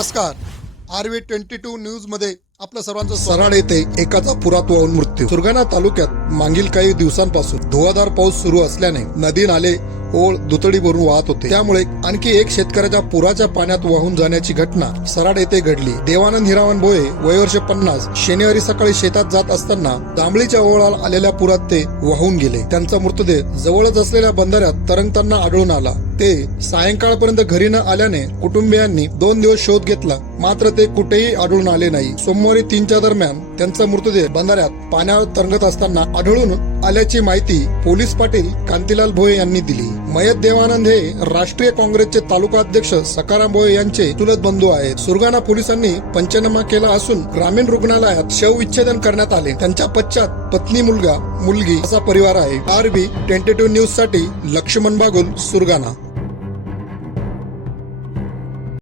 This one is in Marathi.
नमस्कार. आर व्ही ट्वेंटी टू न्यूजमध्ये आपलं सर्वांचं सराड येथे एकाचा पुरात वाहून मृत्यू. सुरगाणा तालुक्यात मागील काही दिवसांपासून धुवाधार पाऊस सुरू असल्याने नदी नाले ओळ दुतडी भरून वाहत होते. त्यामुळे आणखी एक शेतकऱ्याच्या पुराच्या पाण्यात वाहून जाण्याची घटना सराड येथे घडली. देवानंद हिरावन भोये वयवर्ष पन्नास शनिवारी सकाळी शेतात जात असताना जांभळीच्या ओळाला आलेल्या पुरात ते वाहून गेले. त्यांचा मृतदेह जवळच असलेल्या बंधाऱ्यात तरंगताना आढळून आला. ते सायंकाळपर्यंत घरी न आल्याने कुटुंबियांनी दोन दिवस शोध घेतला. मात्र ते कुठेही आढळून आले नाही. सोमवारी तीनच्या दरम्यान त्यांचा मृतदेह बंधाऱ्यात पाण्यावर तरंगत असताना आढळून आल्याची माहिती पोलीस पाटील कांतीलाल भोये यांनी दिली. मयत देवानंद हे राष्ट्रीय काँग्रेसचे तालुका अध्यक्ष सकाराम भोये यांचे चुलत बंधू आहेत. सुरगाणा पोलिसांनी पंचनामा केला असून ग्रामीण रुग्णालयात शवविच्छेदन करण्यात आले. त्यांच्या पश्चात पत्नी मुलगा मुलगी असा परिवार आहे. आर बी ट्वेंटी टू न्यूजसाठी लक्ष्मण बागुल सुरगाणा.